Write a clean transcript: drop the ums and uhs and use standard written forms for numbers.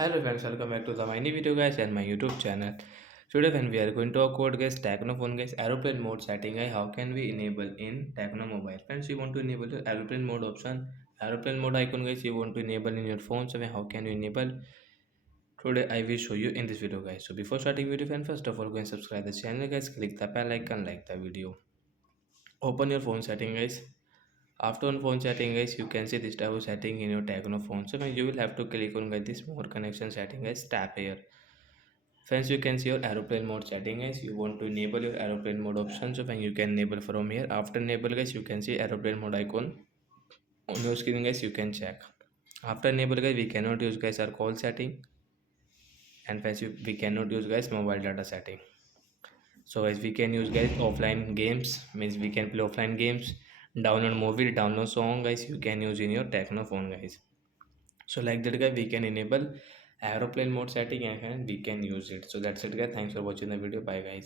Hello friends, welcome back to the my new video guys and my YouTube channel. Today when we are going to talk about guys Tecno phone guys aeroplane mode setting guys, how can we enable in Tecno mobile. Friends, you want to enable the aeroplane mode option, aeroplane mode icon guys, you want to enable in your phone. So how can you enable? Today I will show you in this video guys. So before starting video friends, first of all go and subscribe the channel guys, click the bell icon, like the video. Open your phone setting guys. After on phone setting guys, you can see this type of setting in your Tecno phone. So you will have to click on guys this more connection setting guys, tap here. Friends, you can see your aeroplane mode setting guys. You want to enable your aeroplane mode option. So when you can enable from here. After enable guys, you can see aeroplane mode icon on your screen guys. You can check. After enable guys, we cannot use guys our call setting, and friends, we cannot use guys mobile data setting. So guys, we can use guys offline games, means we can play offline games, download movie, download song guys. You can use in your Tecno phone guys. So like that guy, we can enable aeroplane mode setting and we can use it. So that's it guys. Thanks for watching the video. Bye guys.